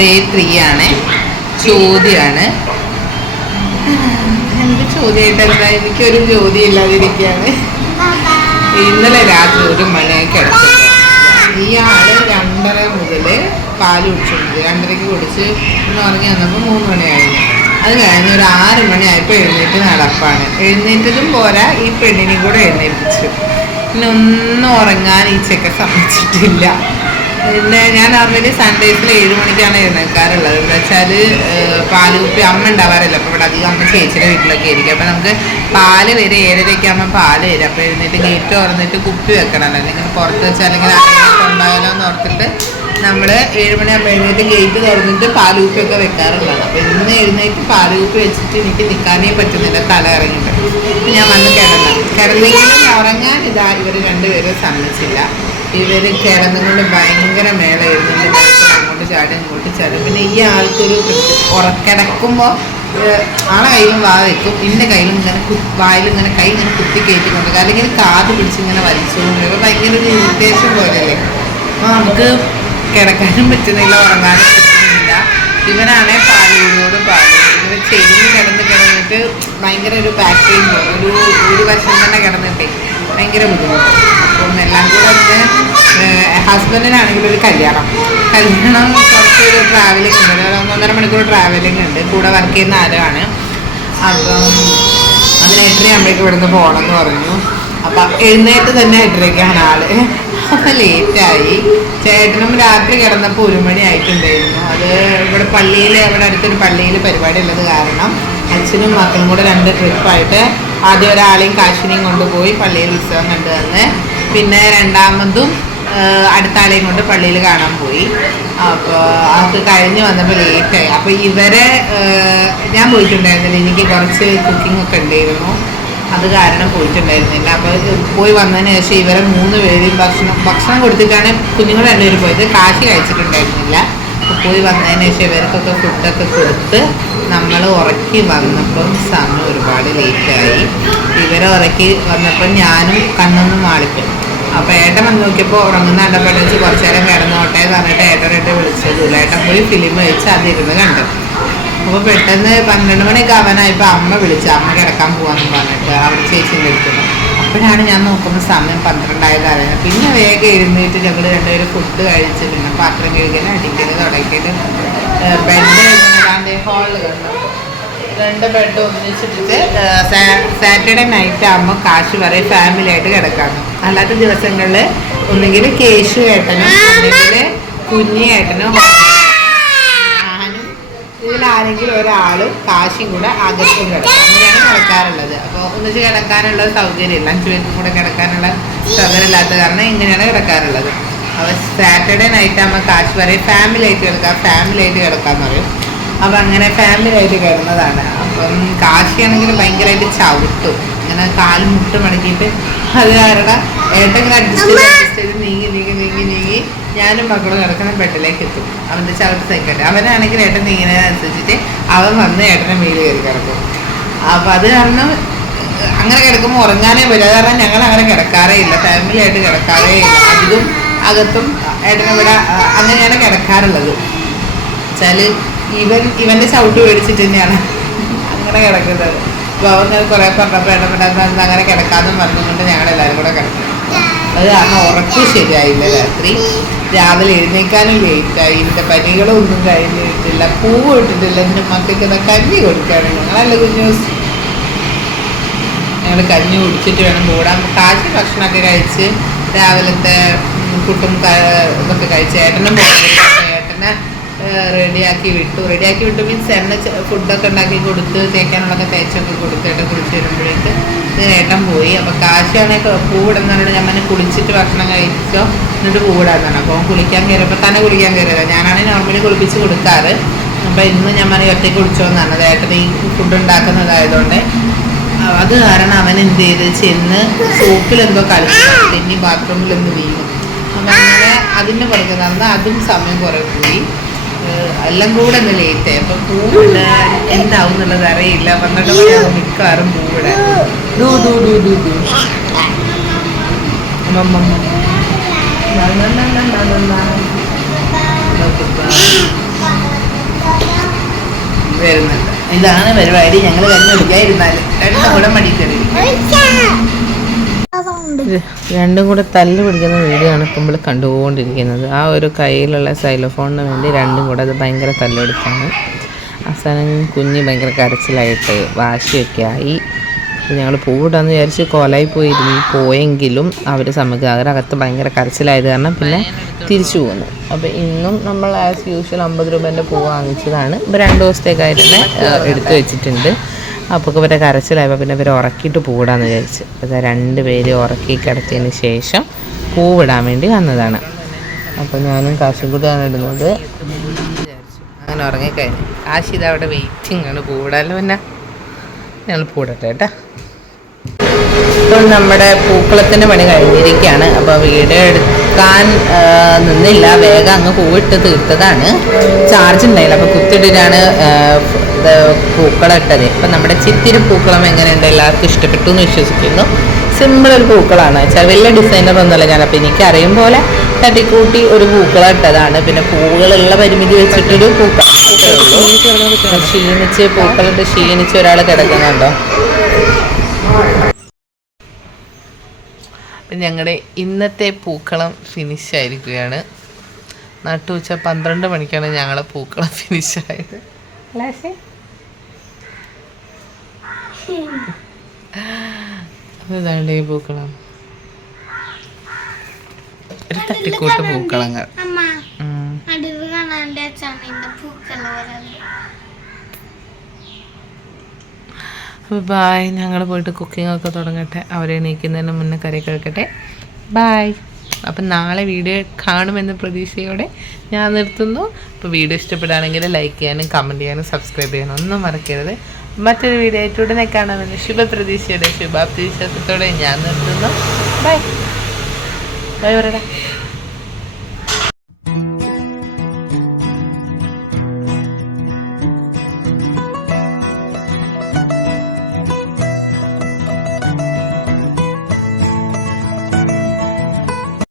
Day three ആണ്. ചോദ്യമാണ് എന്ത് ചോദ്യമായിട്ടല്ല എനിക്കൊരു ചോദ്യം ഇല്ലാതിരിക്കുകയാണ്. ഇന്നലെ രാത്രി ഒരു മഴയൊക്കെ അടച്ചു ഈ ആൾ രണ്ടര മുതൽ പാൽ കുടിച്ചിട്ടുണ്ട് രണ്ടരയ്ക്ക് കുടിച്ച് ഒന്ന് ഉറങ്ങി വന്നപ്പോൾ മൂന്ന് മണിയായിരുന്നു അത് കഴിഞ്ഞ് ഒരു ആറ് മണിയായപ്പോൾ എഴുന്നേറ്റ് നടപ്പാണ്. എഴുന്നേറ്റതും പോരാ. ഈ പെണ്ണിനെയും കൂടെ എഴുന്നേൽപ്പിച്ചു. പിന്നെ ഒന്നും ഉറങ്ങാൻ ഈ ചെക്ക സമ്മതിച്ചിട്ടില്ല. പിന്നെ ഞാൻ നോർമലി സൺഡേസിൽ ഏഴ് മണിക്കാണ് എഴുന്നേൽക്കാറുള്ളത്. എന്താ വെച്ചാൽ പാൽ കുപ്പി അമ്മ ഉണ്ടാവാറില്ല. അപ്പോൾ ഇവിടെ അധികം അമ്മ ചേച്ചിയുടെ വീട്ടിലൊക്കെ ആയിരിക്കും. അപ്പോൾ നമുക്ക് പാൽ വരെ ഏഴരയ്ക്ക് ആകുമ്പോൾ പാൽ വരും. അപ്പോൾ എഴുന്നേറ്റ് ഗേറ്റ് തുറന്നിട്ട് കുപ്പി വെക്കണം. അല്ലെങ്കിൽ പുറത്ത് വെച്ചാൽ അല്ലെങ്കിൽ ഉണ്ടായാലോ എന്ന് ഓർത്തിട്ട് നമ്മൾ ഏഴ് മണിയാകുമ്പോൾ എഴുന്നേറ്റ് ഗേറ്റ് തുറന്നിട്ട് പാൽ കുപ്പിയൊക്കെ വെക്കാറുള്ളതാണ്. അപ്പോൾ ഇന്ന് എഴുന്നേറ്റ് പാൽ കുപ്പി വെച്ചിട്ട് എനിക്ക് നിൽക്കാനേ പറ്റുന്നില്ല. തല ഇറങ്ങിയിട്ട് ഞാൻ വന്ന് കിടന്നു കിടന്നെങ്കിലും ഉറങ്ങാൻ ഇതാ ഇവർ രണ്ടുപേരും സമ്മതിച്ചില്ല. ഇവർ കിടന്നുകൊണ്ട് ഭയങ്കര മേളായിരുന്നു എന്റെ അങ്ങോട്ട് ചാടി ഇങ്ങോട്ട് ചാടി. പിന്നെ ഈ ആൾക്കൊരു ഉറക്കിടക്കുമ്പോൾ ആളെ കയ്യിലും വാ വെക്കും. എന്റെ കയ്യിലും ഇങ്ങനെ വായിൽ ഇങ്ങനെ കൈ ഇങ്ങനെ കുത്തി കയറ്റി കൊണ്ടുവരും അല്ലെങ്കിൽ കാത് പിടിച്ച് ഇങ്ങനെ വലിച്ചുകൊണ്ട് അപ്പോൾ ഭയങ്കര ഒരു ഇറിറ്റേഷൻ പോലെയല്ലേ? അപ്പോൾ നമുക്ക് കിടക്കാനും പറ്റുന്നില്ല ഉറങ്ങാനും പറ്റുന്നില്ല. ഇവനാണെ പാലുകൂടിയോട് പാൽ ഇവർ കിടന്ന് കിടന്നിട്ട് ഭയങ്കര ഒരു പോലെ ഒരു ഒരു വശം തന്നെ കിടന്നിട്ടേ. ഭയങ്കര ബുദ്ധിമുട്ട് അപ്പം എല്ലാം കൂടെ ഒന്ന് ഹസ്ബൻഡിനാണെങ്കിൽ ഒരു കല്യാണം. കല്യാണം കുറച്ചൊരു ട്രാവലിംഗ് ഉണ്ട്. ഒരു ഒന്നൊന്നര മണിക്കൂർ ട്രാവലിംഗ് ഉണ്ട്. കൂടെ വർക്ക് ചെയ്യുന്ന ആരാണ്? അപ്പം അതിന് എട്ടരയാകുമ്പോഴേക്കും ഇവിടുന്ന് പോകണം എന്ന് പറഞ്ഞു. അപ്പം എഴുന്നേറ്റ് തന്നെ എട്ടരയ്ക്കാണ് ആൾ. അപ്പം ലേറ്റായി ചേട്ടനും രാത്രി കിടന്നപ്പോൾ ഒരു മണി ആയിട്ടുണ്ടായിരുന്നു. അത് ഇവിടെ പള്ളിയിൽ ഇവിടെ അടുത്തൊരു പള്ളിയിൽ പരിപാടി ഉള്ളത് കാരണം അച്ഛനും മക്കളും കൂടെ രണ്ട് ട്രിപ്പായിട്ട് ആദ്യം ഒരാളെയും കാശിനെയും കൊണ്ടുപോയി പള്ളിയിൽ ഉത്സവം കണ്ടു തന്ന്. പിന്നെ രണ്ടാമതും അടുത്ത ആളെയും കൊണ്ട് പള്ളിയിൽ കാണാൻ പോയി. അപ്പോൾ അവർക്ക് കഴിഞ്ഞ് വന്നപ്പോൾ ലേറ്റായി അപ്പോൾ ഇവരെ ഞാൻ പോയിട്ടുണ്ടായിരുന്നില്ല. എനിക്ക് കുറച്ച് കുക്കിംഗ് ഒക്കെ ഉണ്ടായിരുന്നു. അത് കാരണം പോയിട്ടുണ്ടായിരുന്നില്ല. അപ്പോൾ പോയി വന്നതിന് ശേഷം ഇവരെ മൂന്ന് പേരും ഭക്ഷണം ഭക്ഷണം കൊടുത്തിട്ടാണ് കുഞ്ഞുങ്ങൾ രണ്ടുപേരും പോയത്. കാശി കഴിച്ചിട്ടുണ്ടായിരുന്നില്ല. അപ്പോൾ പോയി വന്നതിന് ശേഷം ഇവർക്കൊക്കെ ഫുഡൊക്കെ കൊടുത്ത് നമ്മൾ ഉറക്കി വന്നപ്പം സമയം ഒരുപാട് ലേറ്റായി ഇവരെ ഉറക്കി വന്നപ്പം ഞാനും കണ്ണൊന്നും മാളിക്കും അപ്പോൾ ഏട്ടൻ വന്ന് നോക്കിയപ്പോൾ ഉറങ്ങുന്ന കണ്ടപ്പോൾ വെച്ച് കുറച്ച് നേരം കിടന്നോട്ടെ എന്ന് പറഞ്ഞിട്ട് ഏട്ടനായിട്ട് വിളിച്ചതില്ല ഏട്ടൻ പോയി ഫിലിം വെച്ച് അതിരുന്ന് കണ്ടു. അപ്പോൾ പെട്ടെന്ന് പന്ത്രണ്ട് മണിയൊക്കെ ആവാനായപ്പോൾ അമ്മ വിളിച്ചു. അമ്മ കിടക്കാൻ പോകാമെന്ന് പറഞ്ഞിട്ട് അവിടെ ചേച്ചീന്റെ അടുത്തുനിന്ന് അപ്പോഴാണ് ഞാൻ നോക്കുമ്പോൾ സമയം പന്ത്രണ്ടായത് അറിയുന്നത് പിന്നെ വേഗം എഴുന്നേറ്റ് ഞങ്ങൾ രണ്ടുപേരും ഫുഡ് കഴിച്ച് പിന്നെ പാത്രം കഴുകലും അടിക്കൽ തുടക്കൽ. ബെഡ് ഹാളിൽ രണ്ട് ബെഡ് ഒന്നിച്ചിട്ടിട്ട് സാറ്റർഡേ നൈറ്റ് ആകുമ്പോൾ കാശ് പറയും ഫാമിലി ആയിട്ട് കിടക്കാണ് അല്ലാത്ത ദിവസങ്ങളിൽ ഒന്നുകിൽ കേശു ഏട്ടനും അല്ലെങ്കിൽ കുഞ്ഞി ഏട്ടനും ഇതിലാരെങ്കിലും ഒരാളും കാശും കൂടെ അകത്തും കിടക്കും. അങ്ങനെയാണ് കിടക്കാറുള്ളത്. അപ്പോൾ ഒന്നിച്ച് കിടക്കാനുള്ള സൗകര്യമില്ല. അഞ്ചു പേർക്കും കൂടെ കിടക്കാനുള്ള സൗകര്യം ഇല്ലാത്ത കാരണം ഇങ്ങനെയാണ് കിടക്കാറുള്ളത്. അപ്പോൾ സാറ്റർഡേ നൈറ്റ് ആകുമ്പോൾ കാശ് പറയും. ഫാമിലി ആയിട്ട് കിടക്കാം. ഫാമിലി ആയിട്ട് കിടക്കാന്ന് പറയും. അപ്പം അങ്ങനെ ഫാമിലി ആയിട്ട് കിടന്നതാണ്. അപ്പം കാശിയാണെങ്കിൽ ഭയങ്കരമായിട്ട് ചവിട്ടും. അങ്ങനെ കാൽ മുട്ട് മടക്കിയിട്ട് അത് കാരണം ഏട്ടൻ അഡ്ജസ്റ്റ് ചെയ്ത് അഡ്ജസ്റ്റ് ചെയ്ത് നീങ്ങി നീങ്ങി നീങ്ങി നീങ്ങി ഞാനും മക്കളും കിടക്കുന്ന ബെഡിലേക്ക് എത്തും. അവന്റെ ചവിട്ട് സൈക്കിൾ അവനാണെങ്കിൽ ഏട്ടൻ നീങ്ങുന്നതിനനുസരിച്ചിട്ട് അവൻ വന്ന് ഏട്ടനെ മേലിൽ കയറി കിടക്കും. അപ്പം അത് കാരണം അങ്ങനെ കിടക്കുമ്പോൾ ഉറങ്ങാനേ അത് കാരണം ഞങ്ങൾ അങ്ങനെ കിടക്കാറേ ഇല്ല. ഫാമിലി ആയിട്ട് കിടക്കാറേ ഇല്ല. അധികം അകത്തും ഏട്ടനിവിടെ അങ്ങനെയാണ് കിടക്കാറുള്ളത്. വെച്ചാൽ ഇവൻ ഇവന്റെ ചവിട്ട് മേടിച്ചിട്ട് തന്നെയാണ് അങ്ങനെ കിടക്കുന്നത്. അപ്പോൾ അവൻ കുറേ പറഞ്ഞപ്പോൾ ഇടപെടാത്ത അങ്ങനെ കിടക്കാമെന്ന് പറഞ്ഞുകൊണ്ട് ഞങ്ങളെല്ലാവരും കൂടെ കിടക്കും അത് കാരണം ഉറക്കം ശരിയായില്ല രാത്രി. രാവിലെ എഴുന്നേക്കാനും ലേറ്റായി ഇതിന്റെ പനികളൊന്നും കഴിഞ്ഞിട്ടില്ല. പൂവ് ഇട്ടിട്ടില്ല. എന്റെ മക്കൾക്ക് ഇതാ കഞ്ഞി കൊടുക്കുകയാണ് ഞങ്ങളല്ല കുഞ്ഞു? ഞങ്ങൾ കഞ്ഞി കുടിച്ചിട്ട് വേണം കൂടാൻ. കാച്ചി ഭക്ഷണമൊക്കെ കഴിച്ച് രാവിലത്തെ ക- ഇതൊക്കെ കഴിച്ച് ഏട്ടനും ഏട്ടനെ റെഡിയാക്കി വിട്ടു. റെഡിയാക്കി വിട്ടു മീൻസ് എണ്ണ ഫുഡൊക്കെ ഉണ്ടാക്കി കൊടുത്ത് തേക്കാനുള്ളൊക്കെ തേച്ചൊക്കെ കൊടുത്തിട്ട് കുളിച്ച് വരുമ്പോഴേക്ക് ഏട്ടൻ പോയി. അപ്പോൾ പൂവിടുന്ന പൂവിടുന്നതിനോട് ഞാൻ കുളിച്ചിട്ട് ഭക്ഷണം കഴിച്ചോ. എന്നിട്ട് പൂവിടാന്നാണ് അപ്പോൾ കുളിക്കാൻ കയറിയപ്പോൾ തന്നെ കുളിക്കാൻ കയറിയല്ലോ ഞാനാണെങ്കിൽ നോർമലി കുളിപ്പിച്ച് കൊടുക്കാറ്. അപ്പോൾ ഇന്ന് ഞാൻ പറഞ്ഞ് ഒറ്റയ്ക്ക് കുളിച്ചോന്നാണ് ഏട്ടൻ ഈ ഫുഡ് ഉണ്ടാക്കുന്നതായതുകൊണ്ട്. അത് കാരണം അവൻ എന്ത് ചെയ്ത്? ചെന്ന് സോപ്പിലെന്തോ കളിച്ചു പിന്നെ ബാത്റൂമിലെന്ത് വീണു അപ്പം അങ്ങനെ അതിന്റെ പുറകെ നടന്ന അതും സമയം കുറേ പോയി. എല്ലാം കൂടെ ഒന്ന് ആയി. അപ്പം പൂവിട എന്താവും എന്നുള്ളത് അറിയില്ല. പന്ത്രണ്ട് മിക്കവാറും നോക്കിപ്പോ വരുന്നുണ്ട്. ഇതാണ് പരിപാടി. ഞങ്ങൾ കഞ്ഞൊടിക്കാതിരുന്നാൽ രണ്ടും കൂടെ മടിക്കറി രണ്ടും കൂടെ തല്ല് പിടിക്കുന്ന വീഡിയോ ആണ് ഇപ്പം നമ്മൾ കണ്ടുകൊണ്ടിരിക്കുന്നത്. ആ ഒരു കയ്യിലുള്ള സൈലോഫോണിന് വേണ്ടി രണ്ടും കൂടെ അത് ഭയങ്കര തല്ലെടുത്താണ്. അവസാനം കുഞ്ഞ് ഭയങ്കര കരച്ചിലായിട്ട് വാശിയൊക്കെ ആയി ഞങ്ങൾ പൂവിടാന്ന് വിചാരിച്ച് കോലായി പോയിരുന്നു. പോയെങ്കിലും അവർ അവരകത്ത് ഭയങ്കര കരച്ചിലായത് കാരണം പിന്നെ തിരിച്ചു പോന്നു. അപ്പോൾ ഇന്നും നമ്മൾ ആസ് യൂഷ്വൽ അമ്പത് രൂപേന്റെ പൂ വാങ്ങിച്ചതാണ്. ഇപ്പോൾ രണ്ട് ദിവസത്തേക്കായിട്ട് തന്നെ എടുത്തു വെച്ചിട്ടുണ്ട്. അപ്പോൾ ഇവരെ കരച്ചിലായപ്പോൾ പിന്നെ ഇവരെ ഉറക്കിയിട്ട് പൂവിടാന്ന് വിചാരിച്ച്. അപ്പോൾ രണ്ട് പേര് ഉറക്കി കിടത്തിയതിന് ശേഷം പൂവിടാൻ വേണ്ടി വന്നതാണ്. അപ്പോൾ ഞാനും കാശും കൂടിയാണ് ഇടുന്നത്. അങ്ങനെ ഉറങ്ങിക്കഴിഞ്ഞു. കാശി ഇത് അവിടെ വെയിറ്റിംഗ് ആണ്. പൂവിടാല്ലോ പിന്നെ? ഞങ്ങൾ പൂവിടട്ടെ കേട്ടോ. ഇപ്പോൾ നമ്മുടെ പൂക്കളത്തിന്റെ പണി കഴിഞ്ഞിരിക്കുകയാണ്. അപ്പോൾ വീഡിയോ എടുക്കാൻ നിന്നില്ല. വേഗം അങ്ങ് പൂവിട്ട് തീർത്തതാണ്. ചാർജ് ഉണ്ടായില്ല. അപ്പോൾ കുത്തിയിട്ടിട്ടാണ് ആ, ഇത് പൂക്കളം ഇട്ടത് ഇപ്പം നമ്മുടെ ചിത്തിരി പൂക്കളം എങ്ങനെയുണ്ട്? എല്ലാവർക്കും ഇഷ്ടപ്പെട്ടു എന്ന് വിശ്വസിക്കുന്നു. സിമ്പിൾ ഒരു പൂക്കളാണ്. വെച്ചാൽ വലിയ ഡിസൈനർ ഒന്നുമല്ല ഞാൻ അപ്പോൾ എനിക്ക് അറിയും പോലെ തട്ടിക്കൂട്ടി ഒരു പൂക്കളം ഇട്ടതാണ്. പിന്നെ പൂവുകളുള്ള പരിമിതി വെച്ചിട്ടൊരു പൂക്കളം. ക്ഷീണിച്ച് പൂക്കളിട്ട് ക്ഷീണിച്ച് ഒരാൾ കിടക്കുന്നുണ്ടോ? അപ്പം ഞങ്ങളുടെ ഇന്നത്തെ പൂക്കളം ഫിനിഷ് ആയിരിക്കുകയാണ്. നട്ടുച്ച പന്ത്രണ്ട് മണിക്കാണ് ഞങ്ങളുടെ പൂക്കളം ഫിനിഷ് ആയത് ഇതാണ്ട് ഈ പൂക്കളം? ഒരു തട്ടിക്കൂട്ട് പൂക്കളങ്ങൾ. അപ്പോൾ ബായ് ഞങ്ങൾ പോയിട്ട് കുക്കിംഗ് ഒക്കെ തുടങ്ങട്ടെ. അവരെ എണീക്കുന്നതിന് മുന്നേ കറി കഴിക്കട്ടെ. ബായ് അപ്പം നാളെ വീഡിയോ കാണുമെന്ന പ്രതീക്ഷയോടെ ഞാൻ നിർത്തുന്നു. അപ്പോൾ വീഡിയോ ഇഷ്ടപ്പെടുകയാണെങ്കിൽ ലൈക്ക് ചെയ്യാനും കമന്റ് ചെയ്യാനും സബ്സ്ക്രൈബ് ചെയ്യാനും ഒന്നും മറക്കരുത്. മറ്റൊരു വീഡിയോ ആയിട്ട് ഉടനെ കാണാമെന്ന് ശുഭപ്രതീക്ഷയുടെ ശുഭാപ്തി വിശ്വാസത്തോടെ ഞാൻ നിർത്തുന്നു. ബൈ ബൈ പറയടാ